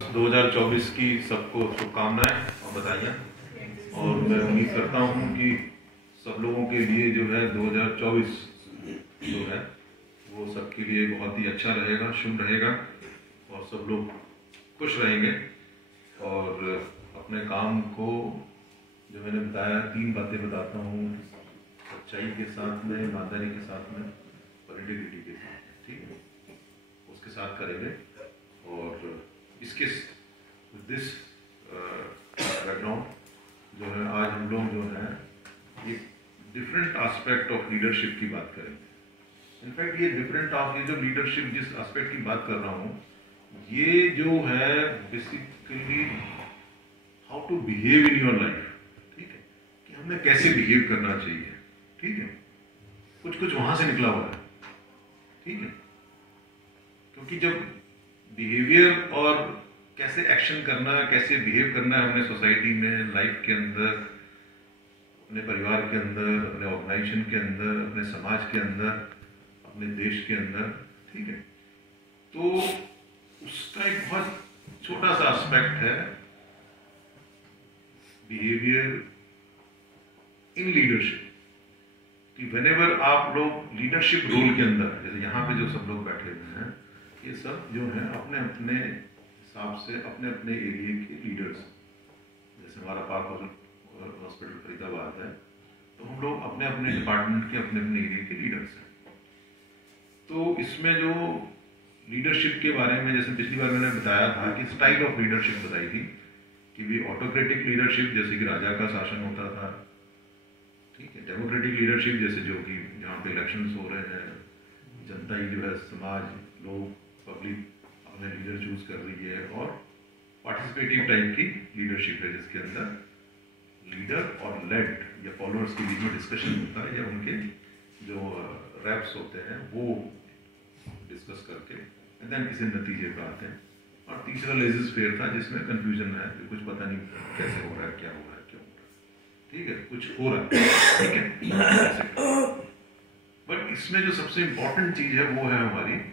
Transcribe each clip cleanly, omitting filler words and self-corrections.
2024 की सबको शुभकामनाएं और बधाइयाँ। और मैं उम्मीद करता हूँ कि सब लोगों के लिए जो है 2024 जो है वो सबके लिए बहुत ही अच्छा रहेगा, शुभ रहेगा और सब लोग खुश रहेंगे। और अपने काम को जो मैंने बताया 3 बातें बताता हूँ, सच्चाई के साथ में, ईमानदारी के साथ में और इंटीग्रिटी के साथ में, ठीक है, उसके साथ करेंगे। और इसके दिस बैकग्राउंड जो है आज हम लोग जो है एक डिफरेंट एस्पेक्ट ऑफ लीडरशिप की बात करेंगे। इनफैक्ट ये ये जो लीडरशिप जिस एस्पेक्ट की बात कर रहा हूँ, ये जो है basically how to behave in your life, ठीक है, कि हमें कैसे बिहेव करना चाहिए, ठीक है, कुछ वहां से निकला हुआ है, ठीक है। क्योंकि जब बिहेवियर और कैसे एक्शन करना, कैसे बिहेव करना है हमने सोसाइटी में, लाइफ के अंदर, अपने परिवार के अंदर, अपने ऑर्गेनाइजेशन के अंदर, अपने समाज के अंदर, अपने देश के अंदर, ठीक है, तो उसका एक बहुत छोटा सा एस्पेक्ट है बिहेवियर इन लीडरशिप। कि व्हेनेवर आप लोग लीडरशिप रोल के अंदर, जैसे यहाँ पे जो सब लोग बैठे हुए हैं, ये सब जो है अपने अपने हिसाब से अपने अपने एरिया के लीडर्स, जैसे हमारा पार्क हॉस्पिटल फरीदाबाद है, तो हम लोग अपने अपने डिपार्टमेंट के अपने अपने एरिया के लीडर्स हैं। तो इसमें जो लीडरशिप के बारे में, जैसे पिछली बार मैंने बताया था कि स्टाइल ऑफ लीडरशिप बताई थी कि भी ऑटोक्रेटिक लीडरशिप जैसे कि राजा का शासन होता था, ठीक है, डेमोक्रेटिक लीडरशिप जैसे जो कि जहाँ पे इलेक्शंस हो रहे हैं, जनता ही जो है, समाज, लोग, पब्लिक अपने लीडर चूज कर रही है, और पार्टिसिपेटिव टाइप की लीडरशिप है जिसके अंदर लीडर और लेड या फॉलोअर्स के बीच में डिस्कशन होता है, या उनके जो रैप्स होते हैं वो डिस्कस करके एंड देन किसी नतीजे पर आते हैं। और तीसरा लेजिस फेयर था जिसमें कंफ्यूजन है, कुछ पता नहीं कैसे हो रहा है, क्या हो रहा है, क्यों हो रहा है, ठीक है, कुछ हो रहा है, ठीक है। बट इसमें जो सबसे इंपॉर्टेंट चीज है वो है हमारी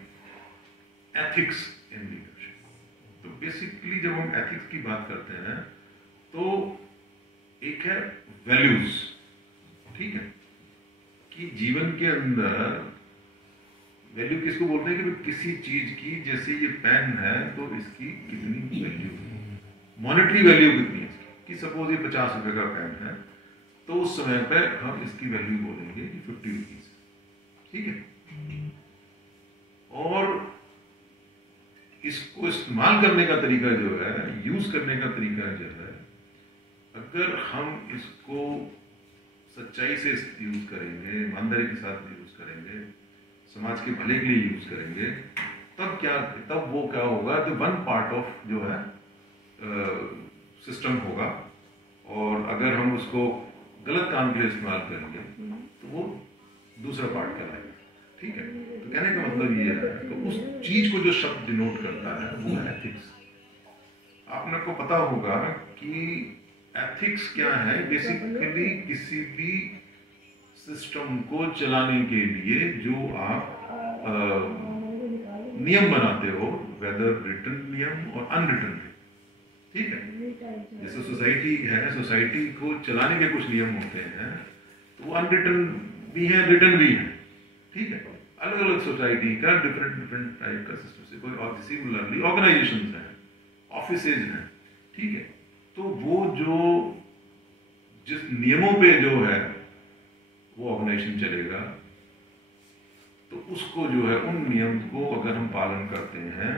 एथिक्स इन लीडरशिप। तो बेसिकली जब हम एथिक्स की बात करते हैं तो एक है वैल्यूज, ठीक है, कि जीवन के अंदर वैल्यू किसको बोलते हैं कि किसी चीज की, जैसे ये पेन है तो इसकी कितनी वैल्यू है, मॉनेटरी वैल्यू कितनी है इसकी, कि सपोज ये 50 रुपए का पेन है तो उस समय पर हम इसकी वैल्यू बोलेंगे कि 50 रुपीज, ठीक है। और इसको इस्तेमाल करने का तरीका जो है, यूज करने का तरीका जो है, अगर हम इसको सच्चाई से यूज करेंगे, ईमानदारी के साथ यूज करेंगे, समाज के भले के लिए यूज करेंगे, तब वो क्या होगा, तो वन पार्ट ऑफ जो है सिस्टम होगा। और अगर हम उसको गलत काम के लिए इस्तेमाल करेंगे तो वो दूसरा पार्ट कहलाएगा, ठीक है। तो कहने का मतलब ये है, तो उस चीज को जो शब्द डिनोट करता है वो है एथिक्स। आपने को पता होगा कि एथिक्स क्या है, बेसिकली किसी भी सिस्टम को चलाने के लिए जो आप नियम बनाते हो, वेदर रिटन नियम और अनरिटन, ठीक है। जैसे सोसाइटी है, सोसाइटी को चलाने के कुछ नियम होते हैं, तो वो अनरिटन भी है, रिटन भी है, ठीक है। अलग अलग सोसाइटी का डिफरेंट टाइप का सिस्टम से, कोई सिमिलरली ऑर्गेनाइजेशंस हैं, ऑफिसेज हैं, ठीक है। तो वो जो जिस नियमों पे जो है वो ऑर्गेनाइजेशन चलेगा, तो उसको जो है, उन नियम को अगर हम पालन करते हैं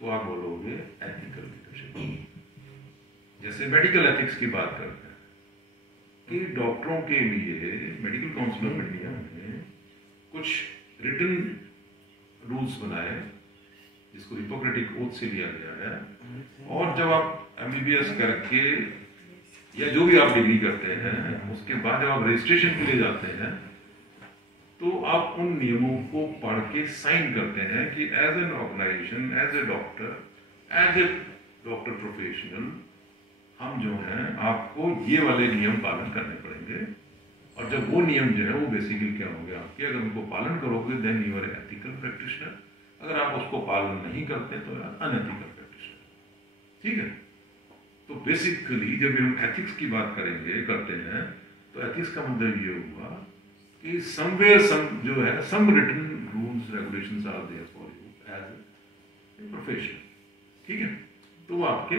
तो आप बोलोगे एथिकल लीडरशिप। जैसे मेडिकल एथिक्स की बात करते हैं कि डॉक्टरों के लिए मेडिकल काउंसिल ऑफ इंडिया ने कुछ रिटन रूल्स बनाए जिसको हिपोक्रेटिक ओथ से लिया गया है। और जब आप एमबीबीएस करके या जो भी आप डिग्री करते हैं, उसके बाद जब आप रजिस्ट्रेशन के लिए जाते हैं तो आप उन नियमों को पढ़ के साइन करते हैं कि as an organization, as a doctor professional, हम जो हैं आपको ये वाले नियम पालन करने पड़ेंगे। और जब वो नियम जो है वो बेसिकली क्या होंगे आपके, अगर उनको पालन करोगे then you are ethical practitioner, अगर आप उसको पालन नहीं करते तो अनएथिकल प्रैक्टिशनर, ठीक है। तो बेसिकली जब हम एथिक्स की बात करते हैं तो एथिक्स का मतलब ये हुआ कि समवेयर जो है some written rules regulations are there for you as a professional, ठीक है। तो वो आपके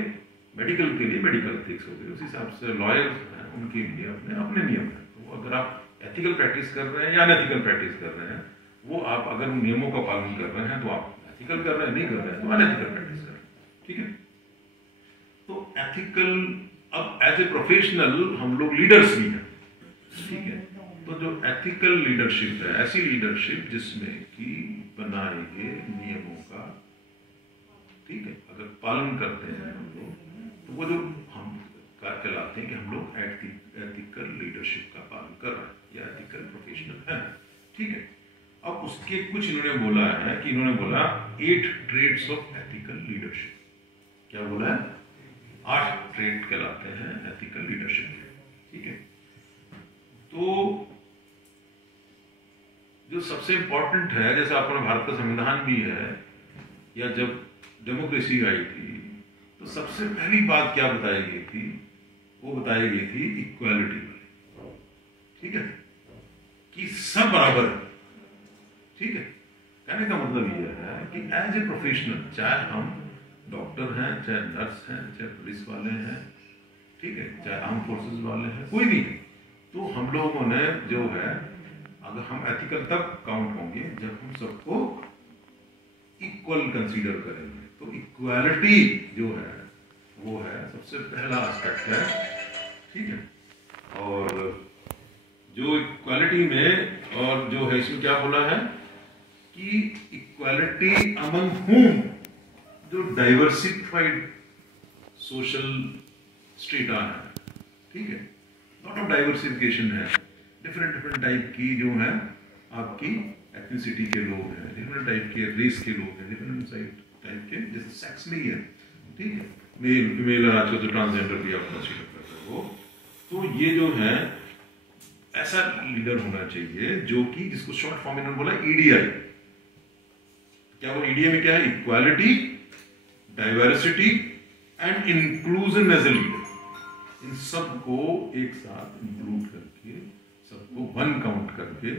मेडिकल के लिए मेडिकल एथिक्स हो गए, उस हिसाब से लॉयर्स हैं उनके लिए अपने अपने नियम हैं। तो अगर आप एथिकल प्रैक्टिस कर रहे हैं या अनएथिकल प्रैक्टिस कर रहे हैं, वो आप अगर उन नियमों का पालन कर रहे हैं तो आप एथिकल कर रहे हैं, नहीं कर रहे हैं तो अनएथिकल प्रैक्टिस कर रहे हैं, ठीक है। तो एथिकल, अब एज ए प्रोफेशनल हम लोग लीडर्स भी हैं, ठीक है। तो जो एथिकल लीडरशिप है, ऐसी लीडरशिप जिसमें कि बनाए गए नियमों का, ठीक है, अगर पालन करते हैं हम लोग, तो वो जो हम कहलाते हैं कि हम लोग एथिकल लीडरशिप का पालन कर रहे हैं या एथिकल प्रोफेशनल हैं, ठीक है। अब उसके कुछ इन्होंने बोला है कि इन्होंने बोला 8 ट्रेड्स ऑफ एथिकल लीडरशिप। क्या बोला है? 8 ट्रेड कहलाते हैं एथिकल लीडरशिप के, ठीक है। तो जो सबसे इंपॉर्टेंट है, जैसे अपना भारत का संविधान भी है, या जब डेमोक्रेसी आई थी तो सबसे पहली बात क्या बताई गई थी? वो बताई गई थी इक्वालिटी, ठीक है, कि सब बराबर है, ठीक है। कहने का मतलब ये है कि एज ए प्रोफेशनल, चाहे हम डॉक्टर हैं, चाहे नर्स हैं, चाहे पुलिस वाले हैं, ठीक है, चाहे आर्म फोर्सेस वाले हैं, कोई भी, तो हम लोगों ने जो है, अगर हम एथिकल तब काउंट होंगे जब हम सबको इक्वल कंसीडर करेंगे। तो इक्वालिटी जो है वो है सबसे पहला एस्पेक्ट है, ठीक है। और जो इक्वालिटी में, और जो है इसमें क्या बोला है कि इक्वालिटी अमंग हुम, जो डाइवर्सिफाइड सोशल स्ट्रेटा है, ठीक है, लॉट ऑफ डाइवर्सिफिकेशन है, डिफरेंट टाइप की जो है आपकी एथनिसिटी के लोग हैं, डिफरेंट टाइप के रेस के लोग हैं, डिफरेंट टाइप के, जैसे सेक्स नहीं है, ठीक है, मेल फीमेल, आजकल तो ट्रांसजेंडर भी आप कंसीडर करते हो। तो ये जो है ऐसा लीडर होना चाहिए जो कि, जिसको शॉर्ट फॉर्म इन्होंने बोला ईडीआई। क्या वो ईडीआई में क्या है? Equality, diversity and inclusion as a leader. इन सबको एक साथ इंक्लूड करके, सबको वन काउंट करके,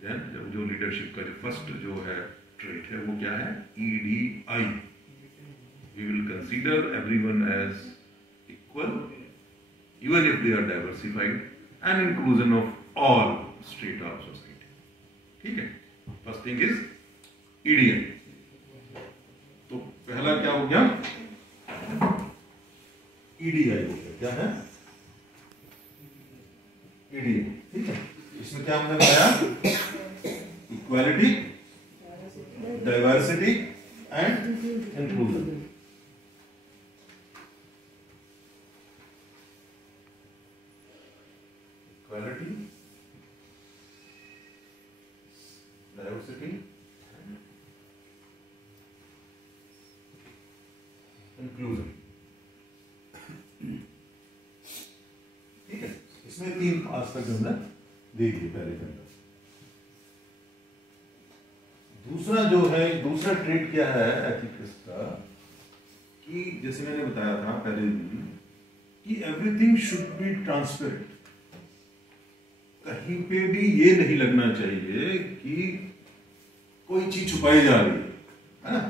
देन जब जो लीडरशिप का जो फर्स्ट जो है ट्रेट है वो क्या है? EDI. We will consider everyone as equal even if they are diversified and inclusion of all strata of society, ठीक है। First thing is EDI. तो पहला क्या हो गया? ईडीआई हो गया। क्या है? ईडीआई, ठीक है। इसमें क्या हमने बताया? Equality, diversity and inclusion. Equality, diversity, inclusion, ठीक है। इसमें 3 आस्पेक्ट हमने देख लिए पहले के अंदर। दूसरा जो है, दूसरा ट्रेड क्या है एथिक्स का, कि जैसे मैंने बताया था पहले भी कि एवरीथिंग शुड बी ट्रांसपेरेंट। कहीं पे भी ये नहीं लगना चाहिए कि कोई चीज छुपाई जा रही है ना।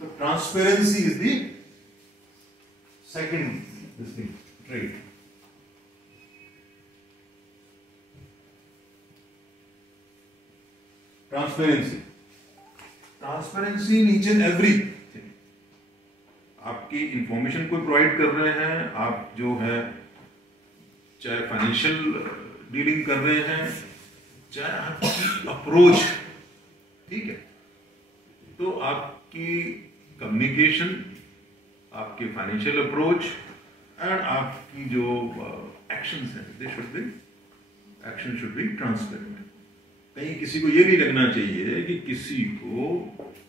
तो transparency is the second trade. Transparency in each and everything. आपकी इंफॉर्मेशन कोई प्रोवाइड कर रहे हैं, आप जो है चाहे फाइनेंशियल डीलिंग कर रहे हैं, चाहे आपकी अप्रोच, ठीक है, तो आपकी कम्युनिकेशन, आपके फाइनेंशियल अप्रोच एंड आपकी जो एक्शंस हैं, they should be, action should be transparent. कहीं किसी को ये नहीं लगना चाहिए कि किसी को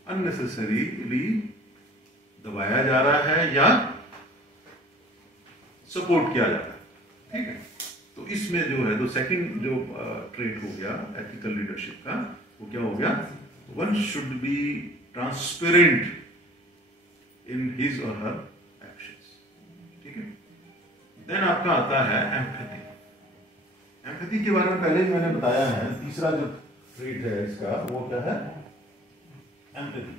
अननेसेसरीली दबाया जा रहा है या सपोर्ट किया जा रहा है, ठीक है। तो इसमें जो है, तो सेकंड जो ट्रेट हो गया एथिकल लीडरशिप का, वो क्या हो गया? One should be transparent in his और हर एक्शन। ठीक है। देन आपका आता है एम्पैथी। एम्पैथी के बारे में पहले ही मैंने बताया है, तीसरा जो ट्रेट है इसका वो क्या है, एम्पैथी।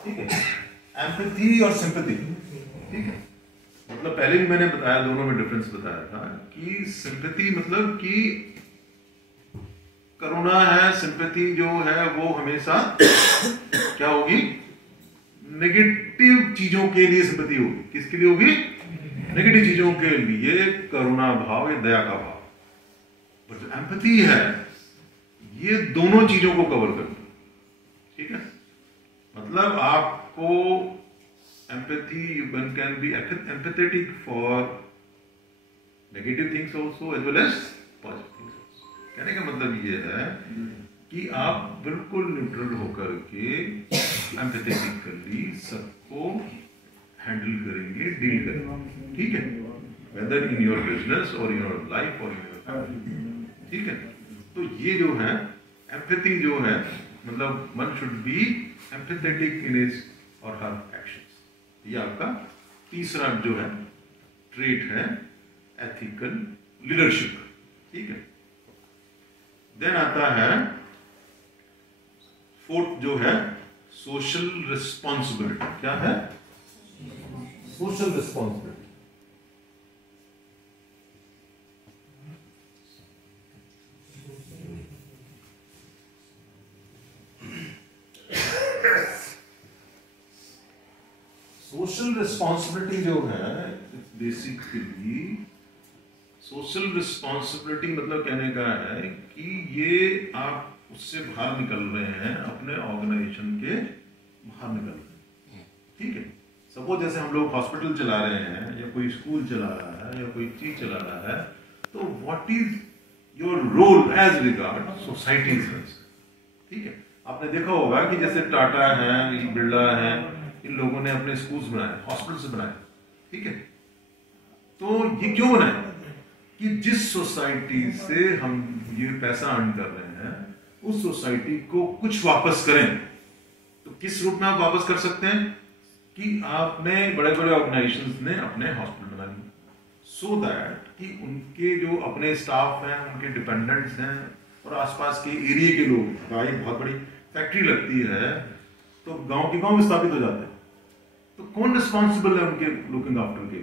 ठीक है, एम्पैथी और सिंपैथी। ठीक है, मतलब पहले भी मैंने बताया, दोनों में डिफरेंस बताया था कि सिंपैथी मतलब कि करुणा है, सिंपैथी जो है वो हमेशा क्या होगी, नेगेटिव चीजों के लिए सिंपैथी होगी। किसके लिए होगी, नेगेटिव चीजों के लिए करुणा भाव या दया का भाव। पर जो एम्पैथी है ये दोनों चीजों को कवर करती है। ठीक है, मतलब आपको empathy, one can be empathetic for negative things also as well as positive things also. कहने का मतलब ये है कि आप बिल्कुल न्यूट्रल होकर के एम्पैथेटिकली सबको हैंडल करेंगे, डील करेंगे। ठीक है, वेदर इन योर बिजनेस और इन योर लाइफ और इन योर फैमिली। ठीक है, तो ये जो है एम्पैथी जो है, मतलब one should be empathetic in his और हर एक्शंस। ये आपका तीसरा जो है ट्रेट है, एथिकल लीडरशिप। ठीक है, देन आता है फोर्थ जो है सोशल रिस्पॉन्सिबिलिटी। क्या है, सोशल रिस्पॉन्सिबिलिटी। सोशल रिस्पॉन्सिबिलिटी जो है बेसिकली, सोशल रिस्पॉन्सिबिलिटी मतलब कहने का है कि ये आप उससे बाहर निकल रहे हैं, अपने ऑर्गेनाइजेशन के बाहर निकल रहे हैं। ठीक है, सपोज जैसे हम लोग हॉस्पिटल चला रहे हैं या कोई स्कूल चला रहा है या कोई चीज चला रहा है, तो what is your role as regard society. ठीक है, आपने देखा होगा कि जैसे टाटा है, बिरला है, इन लोगों ने अपने स्कूल्स बनाए, हॉस्पिटल्स बनाए। ठीक है, तो ये क्यों बनाए कि जिस सोसाइटी से हम ये पैसा अर्न कर रहे हैं उस सोसाइटी को कुछ वापस करें। तो किस रूप में आप वापस कर सकते हैं कि आपने बड़े बड़े ऑर्गेनाइजेशंस ने अपने हॉस्पिटल बना लिए, सो दैट कि उनके जो अपने स्टाफ हैं, उनके डिपेंडेंट्स हैं और आसपास के एरिया के लोग, भाई बहुत बड़ी फैक्ट्री लगती है तो गांव के गांव विस्थापित हो जाते हैं, तो कौन रिस्पॉन्सिबल है उनके लुकिंग आफ्टर के।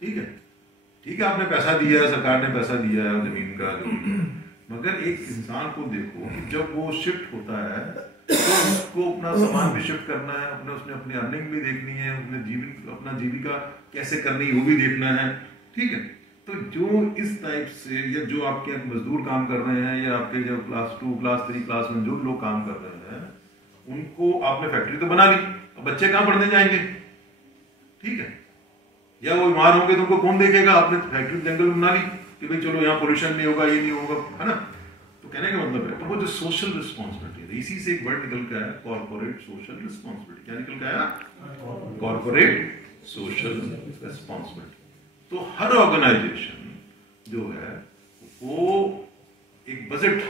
ठीक है, ठीक है, आपने पैसा दिया है, सरकार ने पैसा दिया है जमीन का, मगर एक इंसान को देखो कि जब वो शिफ्ट होता है तो उसको अपना सामान भी शिफ्ट करना है, अपने उसने अपनी अर्निंग भी देखनी है, अपना जीविका कैसे करनी है वो भी देखना है। ठीक है, तो जो इस टाइप से, या जो आपके मजदूर काम कर रहे हैं या आपके जो क्लास 2, क्लास 3, क्लास 1 जो लोग काम कर रहे हैं, उनको आपने फैक्ट्री तो बना ली, अब बच्चे कहाँ पढ़ने जाएंगे। ठीक है, या वो बीमार होंगे तो उनको कौन देखेगा। आपने फैक्ट्री जंगल बना ली कि भाई चलो यहाँ पोल्यूशन नहीं होगा, ये नहीं होगा, है ना। तो कहने का मतलब है, तो वो जो सोशल रिस्पॉन्सिबिलिटी है, इसी से एक वर्ड निकल के आया, कॉर्पोरेट सोशल रिस्पॉन्सिबिलिटी। क्या निकल के आया, कॉर्पोरेट सोशल रिस्पॉन्सिबिलिटी। तो हर ऑर्गेनाइजेशन जो है वो एक बजट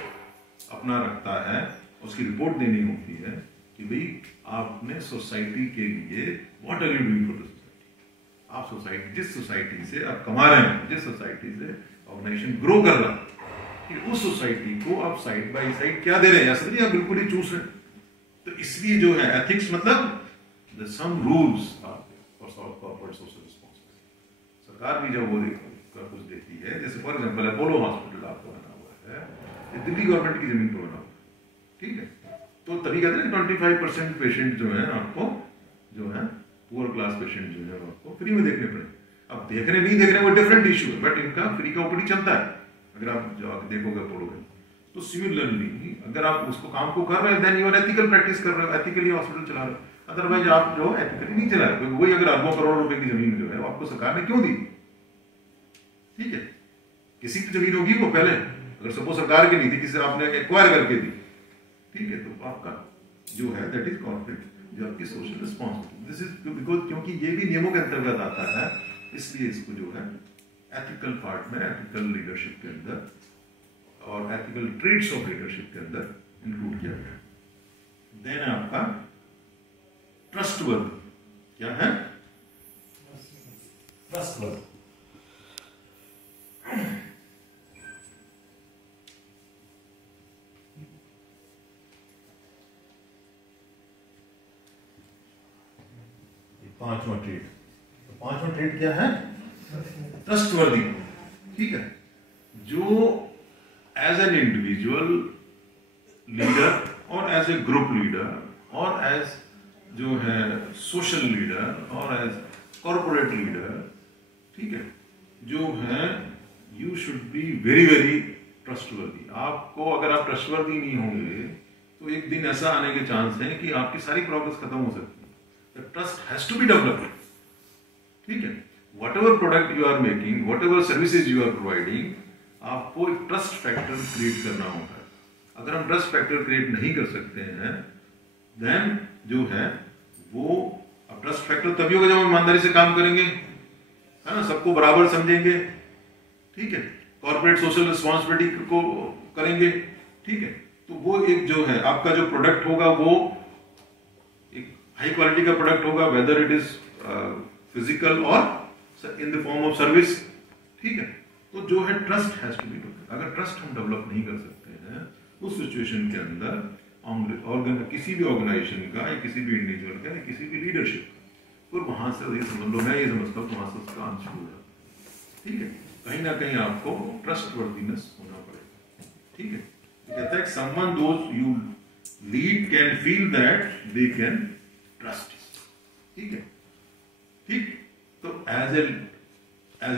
अपना रखता है, उसकी रिपोर्ट देनी होती है कि भाई आपने सोसाइटी के लिए what are you doing for the society. आप सोसाइटी, जिस सोसाइटी से आप कमा रहे हैं, जिस सोसाइटी से ऑर्गेनाइजेशन ग्रो कर रहा है, कि उस सोसाइटी को आप साइड बाय साइड क्या दे रहे हैं, ऐसा नहीं आप बिल्कुल ही चूस रहे हैं। तो इसलिए जो है एथिक्स मतलब some rules for corporate social responsibility. सरकार भी जब वो कुछ देती है, जैसे फॉर एग्जांपल अपोलो हॉस्पिटल आपको बना हुआ है, ये दिल्ली गवर्नमेंट की जमीन पर बना हुआ है। ठीक है, तो तभी कहते हैं 25% पेशेंट जो है आपको, जो है पुअर क्लास पेशेंट जो है आपको फ्री में देखने पड़े। अब देख रहे नहीं देख रहे वो डिफरेंट इशू है, बट इनका फ्री का ओपीडी चलता है अगर आप जो देखोगे अपोलो में। तो सिमिलरली अगर आप उसको काम को कर रहे हैं, then you are ethical practice कर रहे हो, एथिकली हॉस्पिटल चला रहे हो। अदरवाइज आप जो एथिकली नहीं चला रहे। वही अगर अरबों करोड़ रुपए की जमीन जो है आपको सरकार ने क्यों दी। ठीक है, किसी की जमीन होगी वो पहले, अगर सपोज सरकार की नहीं थी, किसी आपने एक्वायर करके दी, ठीक है, तो आपका जो है दैट इज कॉर्पोरेट, जो आपकी social responsibility. This is because क्योंकि ये भी नियमों के अंतर्गत आता है, इसलिए इसको जो है एथिकल पार्ट में, एथिकल लीडरशिप के अंदर और एथिकल ट्रेड्स ऑफ लीडरशिप के अंदर इंक्लूड किया गया। देन आपका ट्रस्टवर्दी। क्या है? ट्रस्टवर्दी। पांचवा ट्रेड, तो पांचवा ट्रेड क्या है? ट्रस्टवर्दी। ठीक है, जो एज एन इंडिविजुअल लीडर और एज ए ग्रुप लीडर और एज जो है सोशल लीडर और एज कॉर्पोरेट लीडर, ठीक है, जो है you should be very very trustworthy. आपको अगर आप ट्रस्टवर्दी नहीं होंगे तो एक दिन ऐसा आने के चांस है कि आपकी सारी प्रोग्रेस खत्म हो सकती है। Trust has to be developed. ठीक है, whatever product you are making, whatever services you are providing, आपको एक ट्रस्ट फैक्टर क्रिएट करना होगा। अगर हम ट्रस्ट फैक्टर क्रिएट नहीं कर सकते हैं देन जो है वो, अब ट्रस्ट फैक्टर तभी होगा जब हम ईमानदारी से काम करेंगे, है ना, सबको बराबर समझेंगे, ठीक है, कॉर्पोरेट सोशल रिस्पॉन्सिबिलिटी को करेंगे। ठीक है, तो वो एक जो है आपका जो प्रोडक्ट होगा वो एक हाई क्वालिटी का प्रोडक्ट होगा, वेदर इट इज फिजिकल और in the form of service. ठीक है, तो जो है trust has to be developed. अगर ट्रस्ट हम डेवलप नहीं कर सकते हैं उस सिचुएशन के अंदर किसी भी ऑर्गेनाइजेशन का या किसी भी इंडिविजुअल का या किसी भी लीडरशिप, फिर वहां से ये समझ लो, मैं ये समझता हूँ वहां से उसका अंश हो जाता है। ठीक है, कहीं ना कहीं आपको ट्रस्ट वर्दीनेस होना पड़ेगा। ठीक है, कहता है someone those you lead can feel that they can trust. ठीक है, ठीक, तो एज एन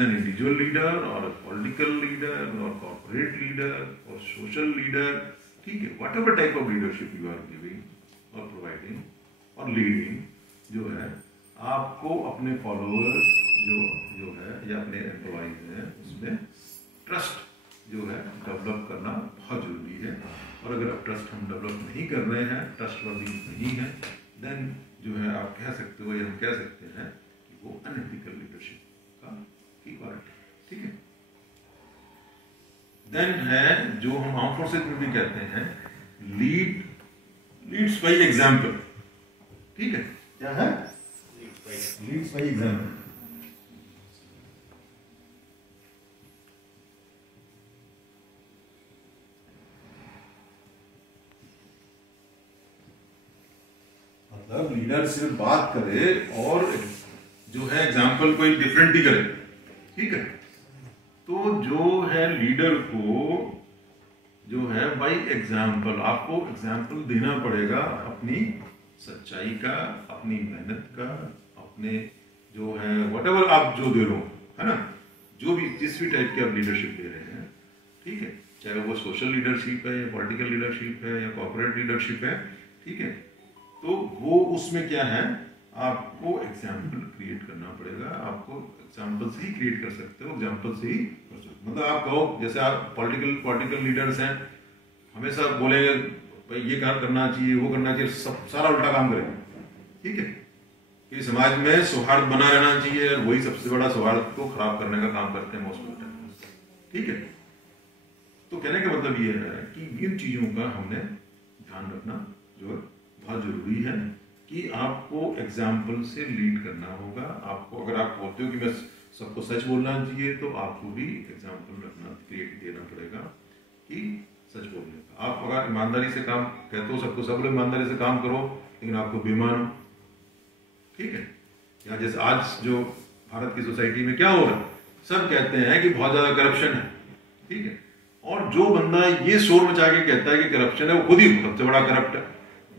इंडिविजुअल लीडर और पॉलिटिकल लीडर और कॉर्पोरेट लीडर और सोशल लीडर, ठीक है, whatever type of leadership you are giving और प्रोवाइडिंग और लीडिंग, जो है आपको अपने फॉलोअर्स जो है या अपने एम्प्लॉइज हैं उसमें ट्रस्ट जो है डेवलप करना बहुत जरूरी है। और अगर आप ट्रस्ट हम डेवलप नहीं कर रहे हैं, ट्रस्टवर्दी नहीं है, देन जो है आप कह सकते हो या हम कह सकते हैं कि वो अनएथिकल लीडरशिप का की क्वालिटी। ठीक है, देन है जो हम आर्म फोर्सेज में भी कहते हैं लीड्स बाय एग्जांपल। ठीक है, क्या है? Leads by example. मतलब लीडर सिर्फ बात करे और जो है एग्जांपल कोई डिफरेंट ही करे। ठीक है, तो जो है लीडर को जो है बाय एग्जाम्पल, आपको एग्जाम्पल देना पड़ेगा अपनी सच्चाई का, अपनी मेहनत का, अपने जो है व्हाटएवर आप जो दे रहे हो, है ना, जो भी जिस भी टाइप की आप लीडरशिप दे रहे हैं। ठीक है, चाहे वो सोशल लीडरशिप है या पॉलिटिकल लीडरशिप है या कॉर्पोरेट लीडरशिप है। ठीक है, तो वो उसमें क्या है, आपको एग्जाम्पल क्रिएट करना पड़ेगा। आपको एग्जाम्पल से ही क्रिएट कर सकते हो, एग्जाम्पल से ही कर सकते हो। मतलब आप कहो, जैसे आप पॉलिटिकल लीडर्स हैं, हमेशा बोलेंगे भाई ये काम करना चाहिए, वो करना चाहिए, सब सारा उल्टा काम करेंगे। ठीक है, कि समाज में सौहार्द बना रहना चाहिए और वही सबसे बड़ा सौहार्द को खराब करने का काम करते हैं मोस्ट ऑफ द टाइम। ठीक है, तो कहने का मतलब ये है कि इन चीजों का हमने ध्यान रखना जो बहुत जरूरी है कि आपको एग्जाम्पल से लीड करना होगा। आपको अगर आप बोलते हो कि मैं सबको सच बोलना चाहिए, तो आपको भी एग्जाम्पल रखना, क्रिएट देना पड़ेगा कि सच बोलने का। आप अगर ईमानदारी से काम कहते हो, सबको सब लोग ईमानदारी से काम करो, लेकिन आपको बेईमान हो। ठीक है, या जैसे आज जो भारत की सोसाइटी में क्या हो रहा है, सब कहते हैं कि बहुत ज्यादा करप्शन है। ठीक है, और जो बंदा ये शोर मचा के कहता है कि करप्शन है, वो खुद ही सबसे बड़ा करप्ट है।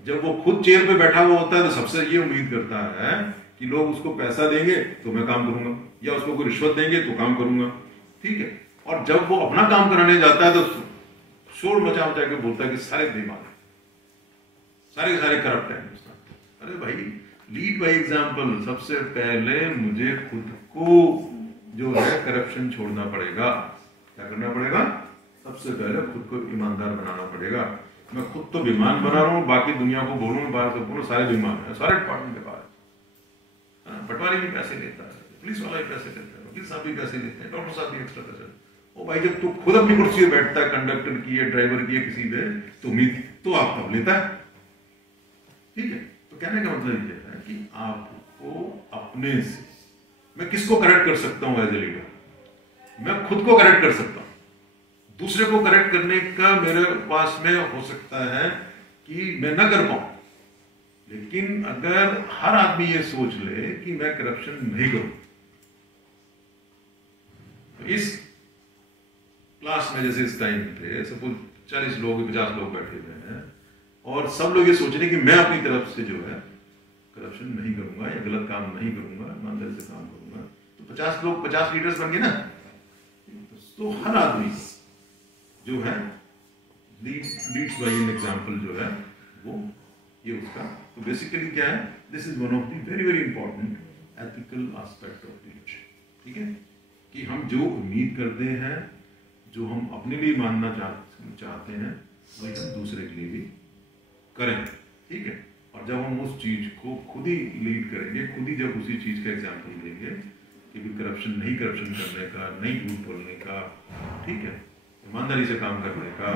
जब वो खुद चेयर पे बैठा हुआ होता है तो सबसे ये उम्मीद करता है कि लोग उसको पैसा देंगे तो मैं काम करूंगा, या उसको कोई रिश्वत देंगे तो काम करूंगा। ठीक है, और जब वो अपना काम कराने जाता है तो शोर मचा मचा के बोलता है कि सारे बेईमान है, सारे सारे करप्ट है हिंदुस्तान। अरे भाई, लीड बाय एग्जाम्पल। सबसे पहले मुझे खुद को जो है करप्शन छोड़ना पड़ेगा। क्या करना पड़ेगा? सबसे पहले खुद को ईमानदार बनाना पड़ेगा। मैं खुद तो बेईमान बना रहा हूँ, बाकी दुनिया को बोलूँ, बाहर से बोलूँ, सारे बेईमान है, सारे डिपार्टमेंट बेकार है। पटवारी भी पैसे लेता है, पुलिस वाला भी पैसे लेता है, वकील साहब भी पैसे लेते हैं, डॉक्टर साहब भी एक्स्ट्रा पैसे। ओ भाई, जब तू खुद अपनी कुर्सी पे बैठता है, कंडक्टर की है, ड्राइवर की है, किसी पे, तो उम्मीद तो आप तब लेता है। ठीक है, तो कहने का मतलब ये है कि आपको अपने से, मैं किसको करेक्ट कर सकता हूं एज ए लीडर? मैं खुद को करेक्ट कर सकता हूं। दूसरे को करेक्ट करने का मेरे पास में हो सकता है कि मैं न कर पाऊं, लेकिन अगर हर आदमी ये सोच ले कि मैं करप्शन नहीं करूं, तो इस क्लास में जैसे इस टाइम पे सपोज 40 लोग 50 लोग बैठे हुए हैं और सब लोग ये सोच रहे हैं कि मैं अपनी तरफ से जो है करप्शन नहीं करूंगा या गलत काम नहीं करूंगा, ईमानदारी से काम करूंगा, तो 50 लोग 50 लीडर्स बन गए ना। तो हर आदमी जो है लीड्स बाय एन एग्जांपल जो है वो ये उसका, तो बेसिकली क्या है, this is one of the very very important ethical aspect of leadership. ठीक है, कि हम जो उम्मीद करते हैं, जो हम अपने लिए मानना चाहते हैं, वही हम दूसरे के लिए भी करें। ठीक है, और जब हम उस चीज को खुद ही लीड करेंगे, खुद ही जब उसी चीज का एग्जाम्पल देंगे कि भी करप्शन करने का, नहीं झूठ बोलने का, ठीक है, ईमानदारी से काम करने का,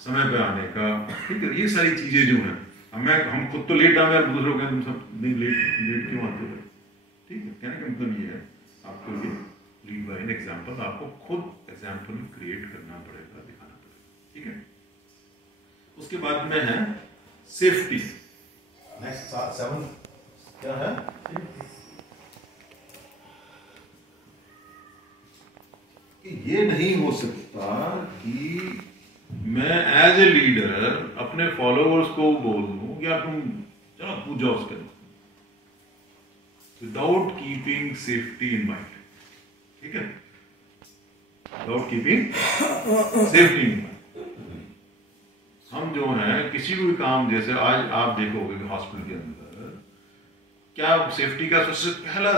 समय पे आने का, ठीक है, ये सारी चीजें जो हैं, हम खुद तो लेट आए, दूसरों के तुम सब नहीं लेट क्यों आते हो? ठीक है, कहने का मतलब ये है, आपको ये लीड बाय एन एग्जाम्पल, आपको खुद एग्जाम्पल क्रिएट करना पड़ेगा, दिखाना पड़ेगा। ठीक है, उसके बाद में है सेफ्टी। नेक्स्ट 7 क्या है? कि ये नहीं हो सकता कि मैं एज ए लीडर अपने फॉलोअर्स को बोल दूं कि आप तुम चलो पूछ जाओ उसके, without keeping safety in mind. ठीक है, without keeping safety in mind. हम जो है किसी भी काम, जैसे आज आप देखोगे हॉस्पिटल के अंदर क्या सेफ्टी का सबसे पहला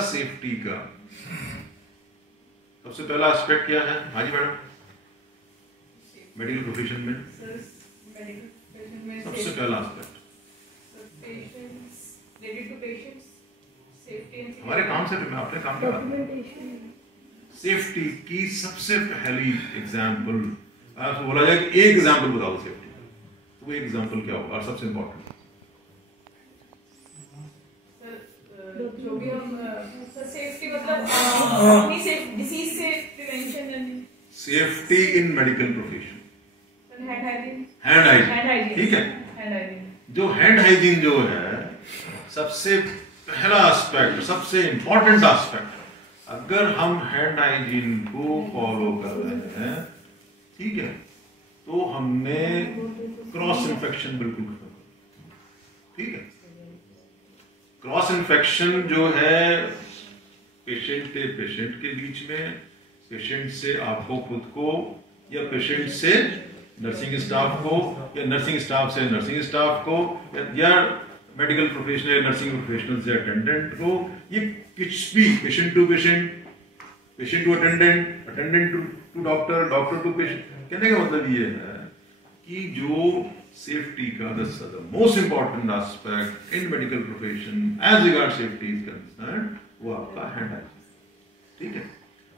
एस्पेक्ट क्या है? हाँ जी मैडम, मेडिकल प्रोफेशन में सबसे पहला एस्पेक्ट हमारे काम से अपने काम के बाद सेफ्टी की सबसे पहली एग्जाम्पल, आपको बोला जाए कि एक एग्जाम्पल बताओ सेफ्टी का, तो वो एग्जाम्पल क्या होगा? और सबसे इंपॉर्टेंट जो भी हम सेफ्टी मतलब अपनी डिसीज से prevention and safety in medical profession, hand hygiene. ठीक है, हैंड हाइजीन, जो हैंड हाइजीन जो है सबसे पहला एस्पेक्ट, सबसे इंपॉर्टेंट एस्पेक्ट। अगर हम हैंड हाइजीन को फॉलो कर रहे हैं, ठीक है, तो हमने क्रॉस इन्फेक्शन बिल्कुल खत्म कर। ठीक है, क्रॉस इन्फेक्शन जो है पेशेंट के बीच में, पेशेंट से आपको खुद को, या पेशेंट से नर्सिंग स्टाफ को, या नर्सिंग स्टाफ से नर्सिंग स्टाफ को, या मेडिकल प्रोफेशनल नर्सिंग प्रोफेशनल से अटेंडेंट को, ये कुछ भी patient to patient, patient to attendant, attendant to doctor, doctor to patient. कहने का मतलब ये है कि जो सेफ्टी का the most important aspect in medical profession as regard safety is concern, वो आपका हैंड हाइजीन। ठीक है,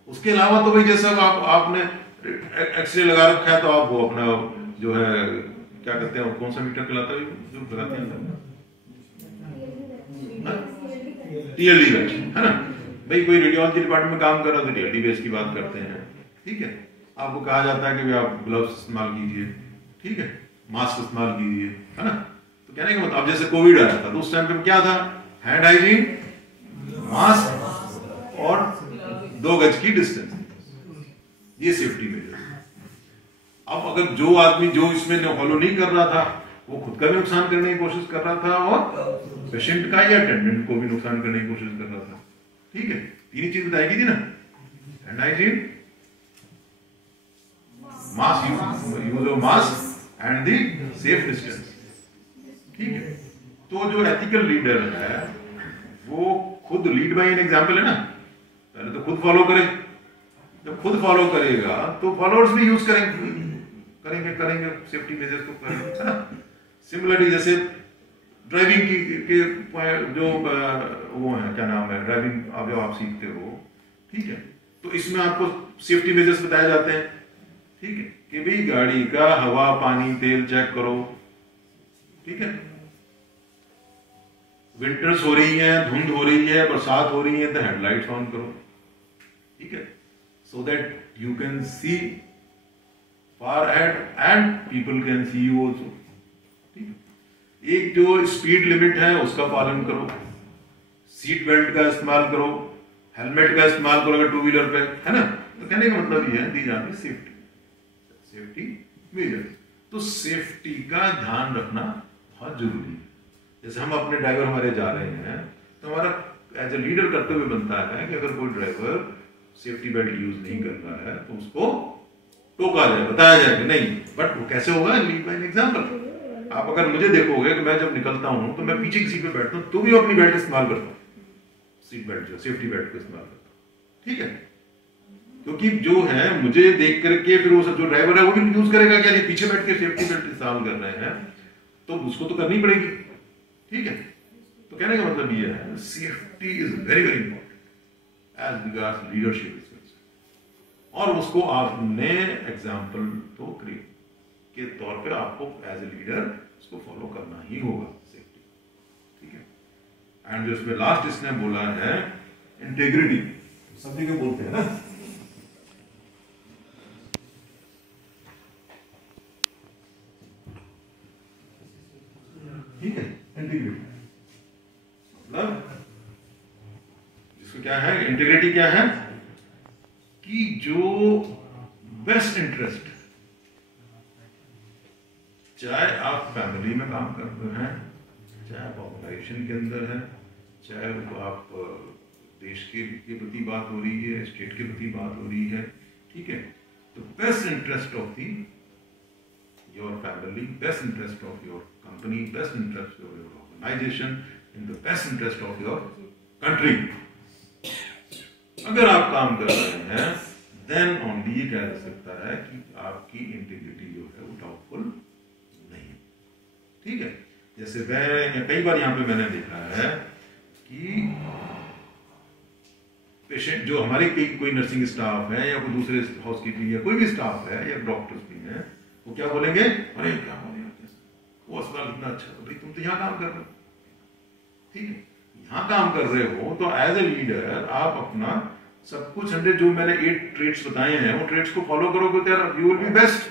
उसके अलावा तो भाई जैसा आपने एक्सरे लगा रखा है, तो आप वो अपना जो है क्या कहते हैं, कौन सा मीटर कहलाता है जो लगाते हैं, टीएलडी बेस, है ना भाई? कोई रेडियोलॉजी डिपार्टमेंट में काम कर रहा है तो टीएलडी बेस की बात करते हैं। ठीक है, आपको कहा जाता है कि भाई आप ग्लव्स इस्तेमाल कीजिए, ठीक है, मास्क इस्तेमाल कीजिए, है ना? तो कहने का मतलब, अब जैसे कोविड आया था तो उस टाइम पे क्या था? हैंड हाइजीन, मास्क और 2 गज की डिस्टेंस, ये सेफ्टी मेजर। अब अगर जो आदमी जो इसमें फॉलो नहीं कर रहा था, वो खुद का भी नुकसान करने की कोशिश कर रहा था और पेशेंट का या अटेंडेंट को भी नुकसान करने की कोशिश कर रहा था। ठीक है, तीन चीज बताई गई थी ना, hand hygiene, use of mask and the safe distance. ठीक है, तो जो एथिकल लीडर है वो खुद लीड बाय एन एग्जांपल है ना, पहले तो खुद फॉलो करे, जब खुद फॉलो करेगा तो फॉलोअर्स भी यूज करेंगे सेफ्टी मेजर्स को करेंगे, है ना? सिमिलरली जैसे ड्राइविंग के जो वो है, क्या नाम है, ड्राइविंग आप जो आप सीखते हो, ठीक है, तो इसमें आपको सेफ्टी मेजर्स बताए जाते हैं। ठीक है, कि भाई गाड़ी का हवा, पानी, तेल चेक करो। ठीक है, विंटर्स हो रही है, धुंध हो रही है, बरसात हो रही है, तो हेडलाइट्स ऑन करो, ठीक है, so that you can see far ahead and people can see you also. ठीक है, एक जो स्पीड लिमिट है उसका पालन करो, सीट बेल्ट का इस्तेमाल करो, हेलमेट का इस्तेमाल करो अगर टू व्हीलर पे, है ना। तो कहने का मतलब ये है दीज आर सेफ्टी मेजर। तो सेफ्टी का ध्यान रखना बहुत जरूरी है। जैसे हम अपने ड्राइवर हमारे जा रहे हैं तो हमारा एज ए लीडर करते हुए बनता है कि अगर कोई ड्राइवर सेफ्टी बेल्ट यूज नहीं कर रहा है तो उसको टोका जाए, बताया जाए कि नहीं। बट वो कैसे होगा, लीड बाय एग्जांपल। आप अगर मुझे देखोगे कि मैं जब निकलता हूं तो मैं पीछे की सीट पे बैठता हूं तो भी अपनी बेल्ट इस्तेमाल करता हूं, सीट बेल्ट जो सेफ्टी बेल्ट को इस्तेमाल करता हूं, ठीक है। क्योंकि जो है मुझे देख करके फिर वो सब जो ड्राइवर है वो भी यूज करेगा क्या, पीछे बैठ के सेफ्टी बेल्ट इस्तेमाल कर रहे हैं तो उसको तो करनी पड़ेगी, ठीक है। तो कहने का मतलब ये है safety is very very important as regards leadership is concern. और उसको आपने एग्जाम्पल तो क्रिएट के तौर पे आपको एज ए लीडर उसको फॉलो करना ही होगा, सेफ्टी, ठीक है। एंड जो इसमें लास्ट इसने बोला है इंटेग्रिटी, सभी को बोलते हैं ना, ठीक है। इंटीग्रिटी मतलब जिसको क्या है, इंटीग्रिटी क्या है कि जो बेस्ट इंटरेस्ट, चाहे आप फैमिली में काम कर रहे हैं, चाहे आप ऑर्गेनाइजेशन के अंदर हैं, चाहे आप देश के प्रति बात हो रही है, स्टेट के प्रति बात हो रही है, ठीक है। तो best interest of the your family, best interest of your company, best interest of your organization, in the best interest of your country. अगर आप काम कर रहे हैं then only ये कह सकता है कि आपकी इंटीग्रिटी जो है वो डाउटफुल नहीं है, ठीक है। जैसे मैं कई बार यहाँ पे मैंने देखा है कि पेशेंट जो हमारे कोई नर्सिंग स्टाफ है या कोई दूसरे हाउसकीपिंग या कोई भी स्टाफ है या डॉक्टर्स भी हैं, वो क्या बोलेंगे, अरे क्या बोलेंगे, वो अस्पताल इतना अच्छा है, भाई तुम तो यहाँ काम कर रहे हो, ठीक है। यहाँ काम कर रहे हो तो एज ए लीडर आप अपना सब कुछ 100 जो मैंने 8 ट्रेड्स बताए हैं वो ट्रेड्स को फॉलो करोगे तो यार you will be best.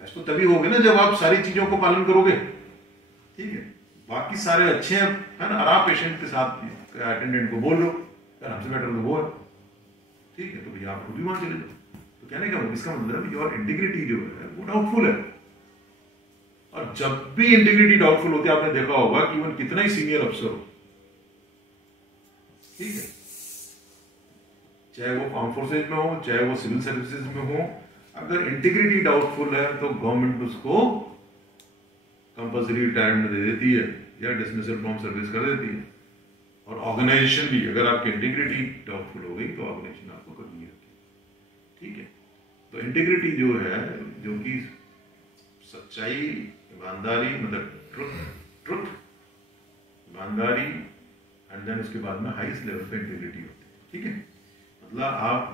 Best तो तभी होगे ना जब आप सारी चीजों को पालन करोगे, ठीक है। बाकी सारे अच्छे हैं, है ना, और आप पेशेंट के साथ अटेंडेंट को बोल लो यार हमसे बेटर तो वो है, ठीक है, तो भैया आप खुद भी वहां चले जाओ। तो कहने का इसका मतलब योर इंटीग्रिटी जो है वो डाउटफुल है। और जब भी इंटीग्रिटी डाउटफुल होती है आपने देखा होगा कि इवन कितना ही सीनियर अफसर हो, ठीक है, चाहे वो आर्म फोर्सेज में हो चाहे वो सिविल सर्विसेज में हो, अगर इंटीग्रिटी डाउटफुल है तो गवर्नमेंट उसको कंपल्सरी रिटायरमेंट दे देती है या डिसमिसल फ्रॉम सर्विस कर देती है। और ऑर्गेनाइजेशन भी अगर आपकी इंटीग्रिटी डाउटफुल हो गई तो ऑर्गेनाइजेशन आपको करनी है, ठीक है। तो इंटीग्रिटी जो है, जो कि सच्चाई, ईमानदारी, मतलब ट्रुथ, ईमानदारी, एंड देन उसके बाद में हाईएस्ट लेवल पे इंटीग्रिटी होती है, ठीक है। मतलब आप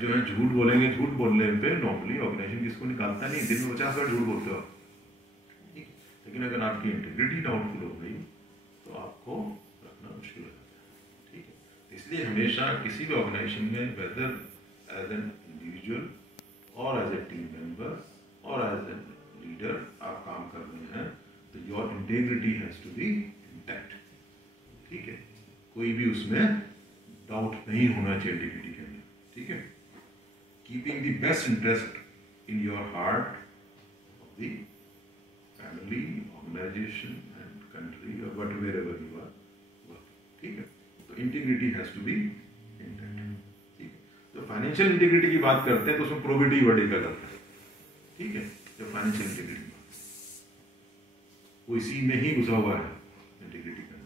जो है झूठ बोलेंगे, झूठ बोलने पे नॉर्मली ऑर्गेनाइजेशन किसको निकालता नहीं, दिन में 50 बार झूठ बोलते हो, लेकिन अगर आपकी इंटीग्रिटी डाउटफुल हो गई तो आपको रखना मुश्किल हो जाता है, ठीक है। इसलिए हमेशा किसी भी ऑर्गेनाइजेशन में वेदर एज एन इंडिविजुअल और एज ए टीम मेंबर और एज ए लीडर आप काम कर रहे हैं तो your integrity has to be intact, ठीक है। कोई भी उसमें डाउट नहीं होना चाहिए इंटीग्रिटी के अंदर, ठीक है। Keeping the best interest in your heart of the family, organisation and country और what wherever you are working, ठीक है। तो integrity has to be intact, ठीक है। तो फाइनेंशियल इंटीग्रिटी की बात करते हैं तो उसमें प्रोबेबिलिटी वर्ड का करते हैं, ठीक है। जो फाइनेंशियल इंटीग्रिटी वो इसी में ही घुसा हुआ है इंटीग्रिटी का,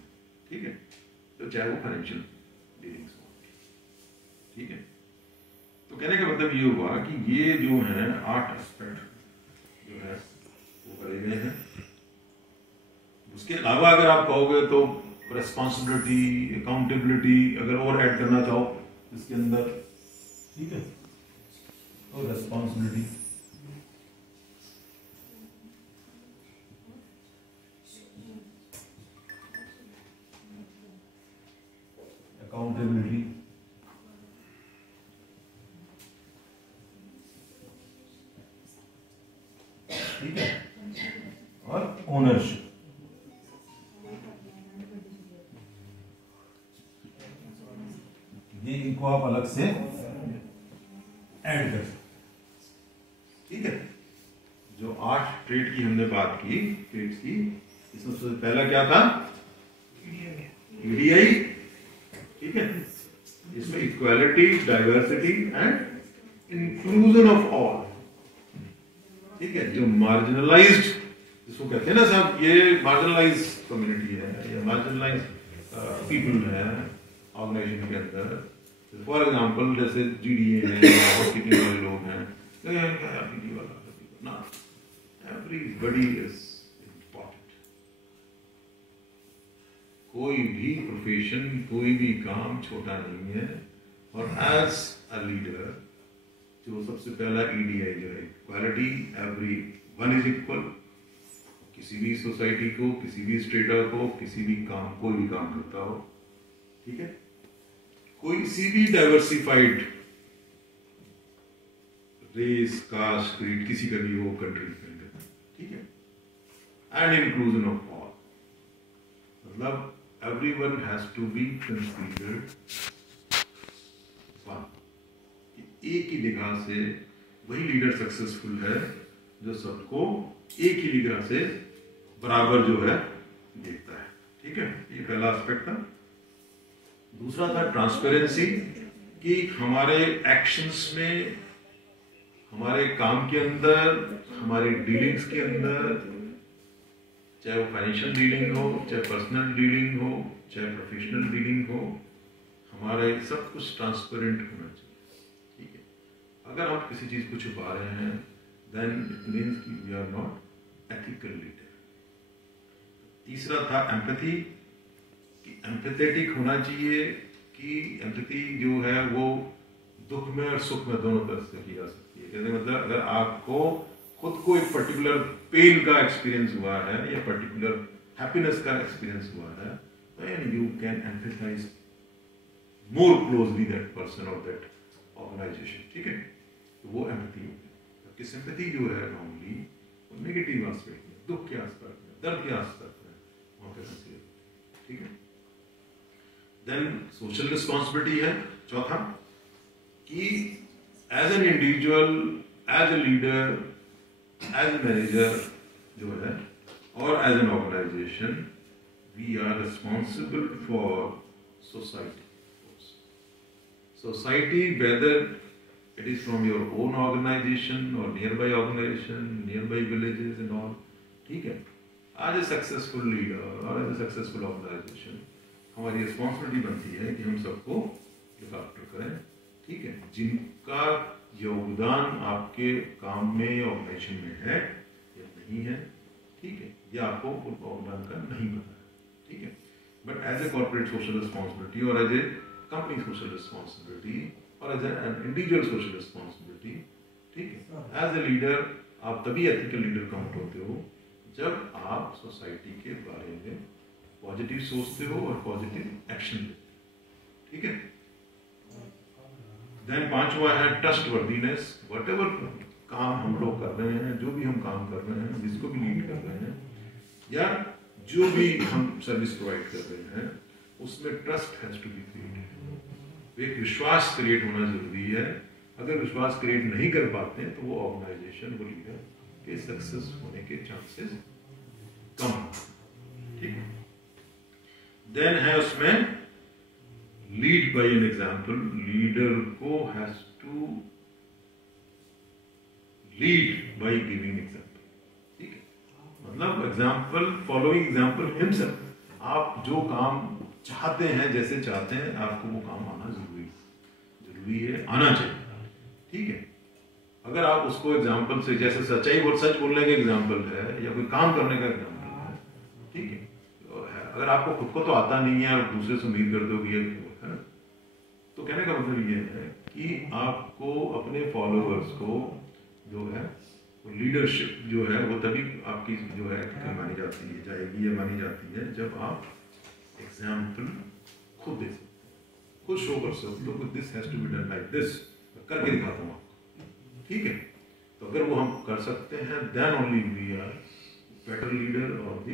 ठीक है। तो चाहे वो फाइनेंशियल डीलिंग्स हो, ठीक है। तो कहने का मतलब ये हुआ कि ये जो है 8 एस्पेक्ट जो है वो करे गए हैं। उसके अलावा अगर आप कहोगे तो रेस्पॉन्सिबिलिटी, अकाउंटेबिलिटी अगर और ऐड करना चाहो इसके अंदर, ठीक है, तो रेस्पॉन्सिबिलिटी, अकाउंटेबिलिटी, ठीक है, और ओनरशिप। ये इनको आप अलग से ऐड कर सकते, ठीक है। जो 8 ट्रेड की हमने बात की, ट्रेड्स की, इसमें सबसे पहला क्या था? ईडीआई, ठीक है। इसमें equality, diversity and inclusion of all, ठीक है। जो मार्जिनलाइज्ड, जिसको कहते हैं ना साहब, ये मार्जिनलाइज कम्युनिटी है, ये मार्जिनलाइज पीपल है ऑर्गेनाइजेशन के अंदर। फॉर एग्जाम्पल जैसे जीडीए है, हाउसकीपिंग वाले लोग हैं, ना, एवरीबॉडी इज इम्पोर्टेंट। कोई भी प्रोफेशन, कोई भी काम छोटा नहीं है। और एज अ लीडर, जो सबसे पहला ईडीआई जो है, equality, every one is equal. किसी भी सोसाइटी को, किसी भी स्टेटा को, किसी भी काम, कोई भी काम करता हो, ठीक है, कोई सी भी डाइवर्सिफाइड रेस, कास्ट, क्रीड, किसी का भी हो, कंट्री के अंदर, ठीक है, एंड इंक्लूजन ऑफ ऑल, मतलब everyone has to be considered one। एक ही निगाह से वही लीडर सक्सेसफुल है जो सबको एक ही निगाह से बराबर जो है देखता है, ठीक है। ये पहला एस्पेक्ट था। दूसरा था ट्रांसपेरेंसी, कि हमारे एक्शंस में, हमारे काम के अंदर, हमारे डीलिंग्स के अंदर, चाहे वो फाइनेंशियल डीलिंग हो, चाहे पर्सनल डीलिंग हो, चाहे प्रोफेशनल डीलिंग हो, हमारे सब कुछ ट्रांसपेरेंट होना चाहिए, ठीक है। अगर हम किसी चीज को छुपा रहे हैं, देन इट मीन्स कि we are not ethical leader. तीसरा था एम्पैथी, कि एम्पैथेटिक होना चाहिए, कि एम्पैथी जो है वो दुख में और सुख में दोनों तरह से की जा सकती है। कहते मतलब अगर आपको खुद को एक पर्टिकुलर पेन का एक्सपीरियंस हुआ है या पर्टिकुलर हैप्पीनेस का एक्सपीरियंस हुआ है, then you can empathize more closely that person or that organization, ठीक है। तो वो एम्पैथी होती है। जबकि सिंपैथी जो है नॉर्मली वो नेगेटिव एस्पेक्ट में, दुख के एस्पेक्ट में, दर्द के एस्पेक्ट में वहां पे रहती है, ठीक है। देन सोशल रिस्पॉन्सिबिलिटी है चौथा, कि as an individual, as a leader, as a manager जो है, और as an organisation, we are responsible for society. Society, whether it is from your own organisation और nearby organisation, nearby villages and all, ठीक है। आज a successful leader और as a successful organisation, हमारी responsibility बनती है कि हम सबको लुक आफ्टर करें, ठीक है। जिनका योगदान आपके काम में, ऑर्गेनाइजेशन में है या नहीं है, ठीक है, या आपको उन योगदान का नहीं पता है, ठीक है। But as a corporate social responsibility और as a company social responsibility और as an individual social responsibility, ठीक है, एज ए लीडर आप तभी एथिकल लीडर काउंट होते हो जब आप सोसाइटी के बारे में पॉजिटिव सोचते हो और पॉजिटिव एक्शन लेते हो, ठीक है। देन पांचवा है ट्रस्टवर्दीनेस। व्हाटएवर काम हम लोग कर रहे हैं, जो भी हम काम कर रहे हैं, जिसको भी लीड कर रहे हैं, या जो भी हम सर्विस प्रोवाइड कर रहे हैं, उसमें trust has to be created. एक विश्वास क्रिएट होना जरूरी है। अगर विश्वास क्रिएट नहीं कर पाते हैं तो वो ऑर्गेनाइजेशन, वो लीडर के सक्सेस होने के चांसेस कम, ठीक है। देन है उसमें lead by an example. Leader को has to lead by giving example, ठीक है। मतलब एग्जाम्पल, फॉलोइंग एग्जाम्पल हिमसेल्फ। आप जो काम चाहते हैं, जैसे चाहते हैं, आपको वो काम आना जरूरी है, आना चाहिए, ठीक है। अगर आप उसको एग्जाम्पल से, जैसे सच बोलने का एग्जाम्पल है या कोई काम करने का एग्जाम्पल है, ठीक है, अगर आपको खुद को तो आता नहीं है और दूसरे से उम्मीद करते हो कि है, तो कहने का मतलब ये है कि आपको अपने फॉलोअर्स को जो है लीडरशिप जो है वो तभी आपकी जो है मानी जाती है, जाएगी या मानी जाती है, जब आप एग्जाम्पल खुद दे सकते हैं, खुद शो कर सकते हो, this has to be done like this, करके दिखाता हूँ आपको, ठीक है। तो अगर वो हम कर सकते हैं, then only we are better leader और द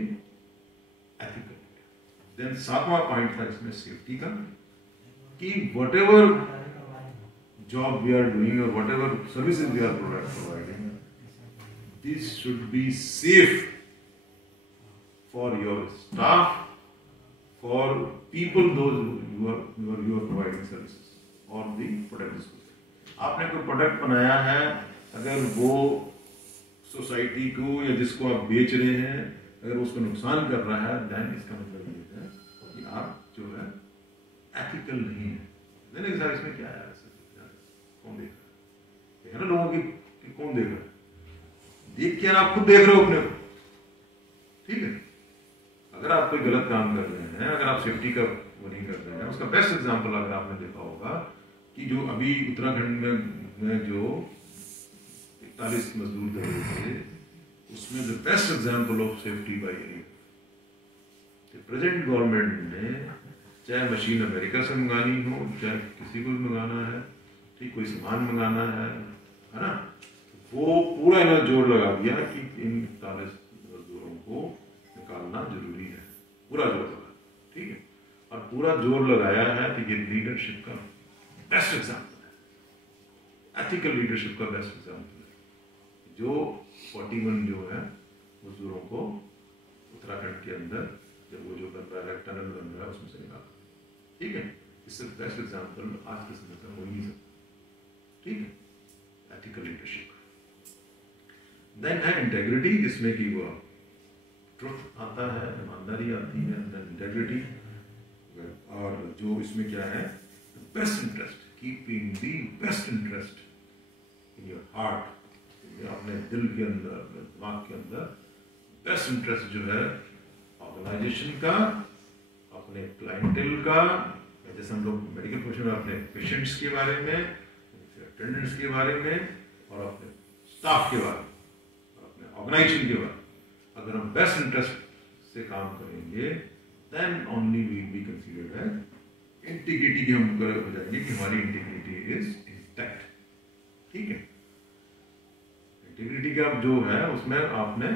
एथिकल। देन 7वां पॉइंट था इसमें सेफ्टी का, कि whatever job we are doing और whatever services we are providing, this should be safe for your staff, for people those you are providing services or the product disposal। आपने कोई product बनाया है, अगर वो सोसाइटी को या जिसको आप बेच रहे हैं अगर उसको नुकसान कर रहा है, देन इसका मतलब ये है कि आप जो है एथिकल नहीं है। देन इसमें क्या है, कौन देख रहा है ना, लोगों की कौन देख रहा है, देख के आप खुद देख रहे हो अपने को, ठीक है। अगर आप कोई गलत काम कर रहे हैं, अगर आप सेफ्टी का वो नहीं कर रहे हैं, उसका बेस्ट एग्जांपल अगर आपने देखा होगा कि जो अभी उत्तराखंड में जो 41 मजदूर कर रहे थे, उसमें the best example of safety by present government ने, चाहे मशीन अमेरिका से मंगानी हो, चाहे किसी को भी मंगाना है, ठीक, कोई सामान मंगाना है ना, वो पूरा इन्होंने जोर लगा दिया कि इन 41 मजदूरों को निकालना जरूरी है, पूरा जोर लगा, ठीक है। और पूरा जोर लगाया है तो ये लीडरशिप का बेस्ट एग्जांपल है, एथिकल लीडरशिप का बेस्ट एग्जांपल है, जो 41 जो है मजदूरों को उत्तराखंड के अंदर जब वो जो बन रहा है, टनल बन रहा है, उसमें से निकाला, ठीक है। इससे बेस्ट एग्जांपल आज के समय में हो ही नहीं सकता, ठीक है, एथिकल लीडरशिप। देन है इंटेग्रिटी, जिसमें कि वो ट्रुथ आता है, ईमानदारी आती है, इंटेग्रिटी, और जो इसमें क्या है, best interest, keeping the best interest in your heart, अपने दिल के अंदर, अपने दिमाग के अंदर बेस्ट इंटरेस्ट जो है ऑर्गेनाइजेशन का, अपने क्लाइंटेल का, जैसे हम लोग मेडिकल प्रोफेशन में अपने पेशेंट्स के बारे में, अटेंडेंट्स के बारे में, और अपने स्टाफ के बारे में, और अपने ऑर्गेनाइजेशन के बारे में, अगर हम बेस्ट इंटरेस्ट से काम करेंगे, then only we be considered as integrity की हम हो जाएंगे कि हमारी इंटीग्रिटी इज इंटैक्ट, ठीक है। इंटीग्रिटी का जो है उसमें आपने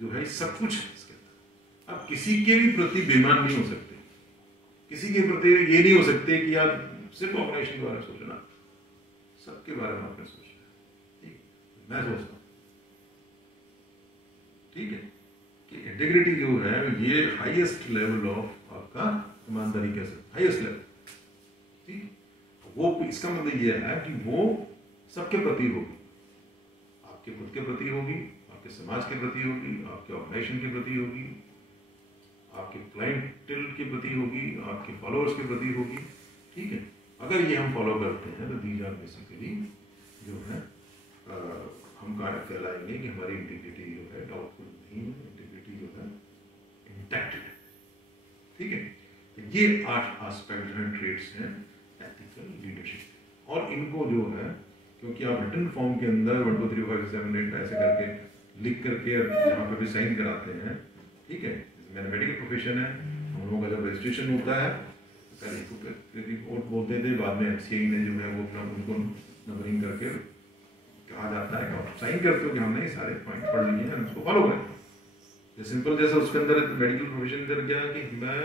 जो है सब कुछ है इसके अंदर। आप किसी के भी प्रति बेईमान नहीं हो सकते, किसी के प्रति ये नहीं हो सकते कि आप सिर्फ ऑर्गेनाइजेशन के बारे में सोचना, सबके बारे में आपने सोचना है, ठीक, मैं सोचता हूँ, ठीक है, कि इंटीग्रिटी जो है ये हाईएस्ट लेवल ऑफ आपका ईमानदारी कह सकते, हाईएस्ट लेवल, ठीक। वो इसका मतलब ये है कि वो सबके प्रति होगी, आपके खुद के प्रति होगी, आपके समाज के प्रति होगी, आपके ऑर्गेनाइजेशन के प्रति होगी, आपके क्लाइंटेल के प्रति होगी, आपके फॉलोअर्स के प्रति होगी, ठीक है। अगर ये हम फॉलो करते हैं तो दीज आर बेसिकली जो है हम कार्य फैलाएंगे कि हमारी इंटीग्रिटी जो है डाउटफुल नहीं है, इंटीग्रिटी जो है इंटैक्ट है, ठीक है। तो ये 8 एस्पेक्ट जो है, ट्रेट्स हैं एथिकल लीडरशिप, और इनको जो है क्योंकि आप रिटन फॉर्म के अंदर 1 2 3 4 5 6 7 8 ऐसे करके लिख करके यहाँ पे भी साइन कराते हैं, ठीक है। मेरा मेडिकल प्रोफेशन है, हम लोगों का जब रजिस्ट्रेशन होता है पहले तो रिपोर्ट बोलते थे, बाद में एफसीआई ने जो है वो अपना उनको नंबरिंग करके कहा जाता है कि आप साइन करते हो कि हमने ये सारे पॉइंट पढ़ लिए हैं, उसको फॉलो करें। जैसे सिंपल जैसा उसके अंदर मेडिकल प्रोफेशन अंदर क्या है कि मैं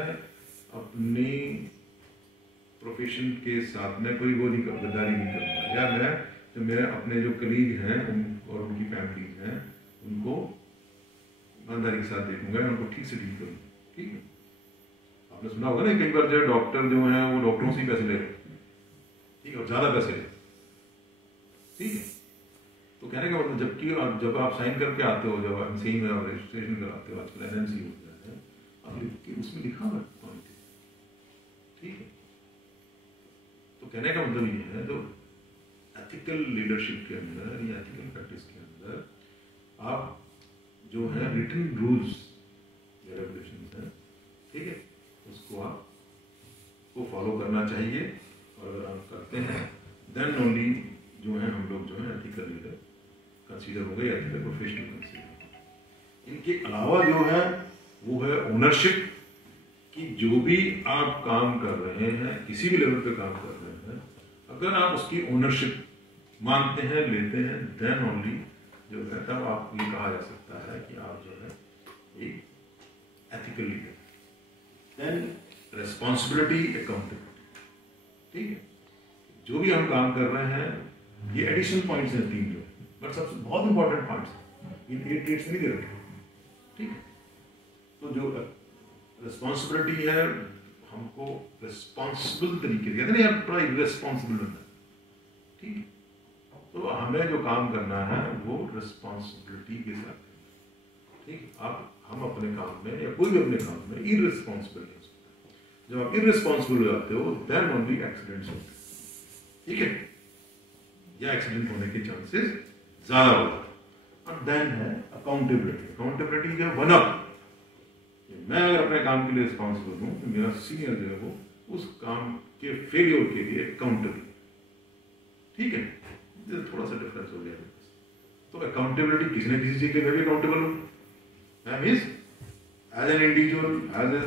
अपनी प्रोफेशन के साथ में कोई वो नहीं गद्दारी नहीं करूँगा, या मैं जो मेरे अपने जो कलीग हैं और उनकी फैमिलीज हैं उनको ईमानदारी के साथ देखूंगा, उनको ठीक से डील करूँगा, ठीक है। आपने सुना होगा ना कई बार जो डॉक्टर जो हैं वो डॉक्टरों से ही पैसे ले रहे हैं, ठीक है, और ज़्यादा पैसे ले रहे, ठीक है। तो कहने का मतलब जबकि जब आप साइन करके आते हो, जब आप सही में आप रजिस्ट्रेशन कराते हो, आजकल एनएमसी हो जाता है, आप उसमें लिखा हुआ पॉइंट, ठीक है। तो कहने का मतलब ये है, तो एथिकल लीडरशिप के अंदर या एथिकल प्रैक्टिस के अंदर आप जो है रिटन रूल्स या रेगुलेशंस हैं, ठीक है, उसको आप को फॉलो करना चाहिए, और अगर आप करते हैं देन ओनली जो है हम लोग जो है एथिकल लीडर कंसीडर हो गए, एथिकल प्रोफेशनल कंसीडर। इनके अलावा जो है वो है ओनरशिप, कि जो भी आप काम कर रहे हैं, किसी भी लेवल पे काम कर रहे हैं, अगर आप उसकी ओनरशिप मानते हैं, लेते हैं, देन ओनली जो है तब आप ये कहा जा सकता है कि आप जो है एक ethical leader. Then responsibility, accountability, ठीक है। जो भी हम काम कर रहे हैं, ये एडिशनल पॉइंट्स हैं 3 जो, बट सबसे बहुत इंपॉर्टेंट पॉइंट्स इन 8 डेट्स नहीं दे रखे, ठीक है। तो जो रिस्पॉन्सिबिलिटी है, हमको रिस्पॉन्सिबल तरीके से, कहते नहीं यार थोड़ा इरेस्पॉन्सिबल बनना है, ठीक है। तो हमें जो काम करना है वो रिस्पॉन्सिबिलिटी के साथ, ठीक। हम अपने काम में या कोई भी अपने काम में इरेस्पॉन्सिबल हो सकता है। जब आप इरेस्पॉन्सिबल हो जाते हो, देन ओनली एक्सीडेंट्स होते हैं, ठीक है, या एक्सीडेंट होने के चांसेस ज्यादा होते हैं। और देन है अकाउंटेबिलिटी। अकाउंटेबिलिटी जो वन अप, मैं अगर अपने काम के लिए रिस्पॉन्सिबल हूं तो मेरा सीनियर जो है वो उस काम के फेलियर के लिए अकाउंटेबल, ठीक है। थोड़ा सा डिफरेंस हो गया। तो अकाउंटेबिलिटी किसी न किसी चीज के लिए भी अकाउंटेबल हो, means as an individual, as a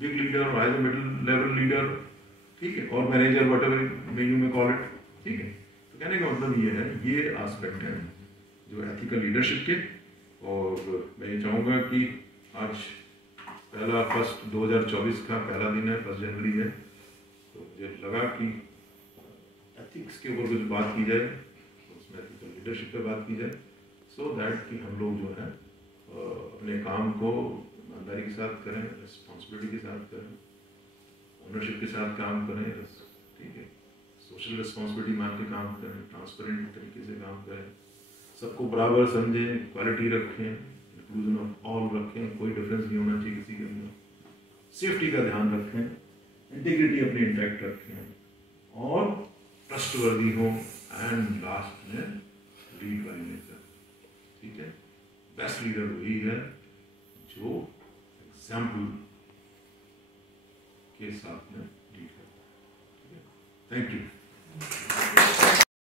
big leader, as a middle level leader, ठीक है, और manager, whatever you may call it, ठीक है। तो कहने का मतलब ये है, ये एस्पेक्ट है जो एथिकल लीडरशिप के। और मैं ये चाहूँगा कि आज पहला 1 2024 का पहला दिन है, 1 जनवरी है, तो मुझे लगा कि एथिक्स के ऊपर कुछ बात की जाए, उसमें एथिकल लीडरशिप पे बात की जाए, सो दैट कि हम लोग जो है अपने काम को ईमानदारी के साथ करें, रिस्पॉन्सिबिलिटी के साथ करें, ओनरशिप के साथ काम करें, ठीक है, सोशल रिस्पॉन्सिबिलिटी मान के काम करें, ट्रांसपेरेंट तरीके से काम करें, सबको बराबर समझें, क्वालिटी रखें, इंक्लूजन ऑफ ऑल रखें, कोई डिफरेंस नहीं होना चाहिए किसी के अंदर, सेफ्टी का ध्यान रखें, इंटीग्रिटी अपनी इंटैक्ट रखें और ट्रस्टवर्दी हो, एंड लास्ट में लीड बाय नेचर, ठीक है। बेस्ट लीडर वही है जो एग्जाम्पल के साथ में लीड करता है, ठीक है। Thank you.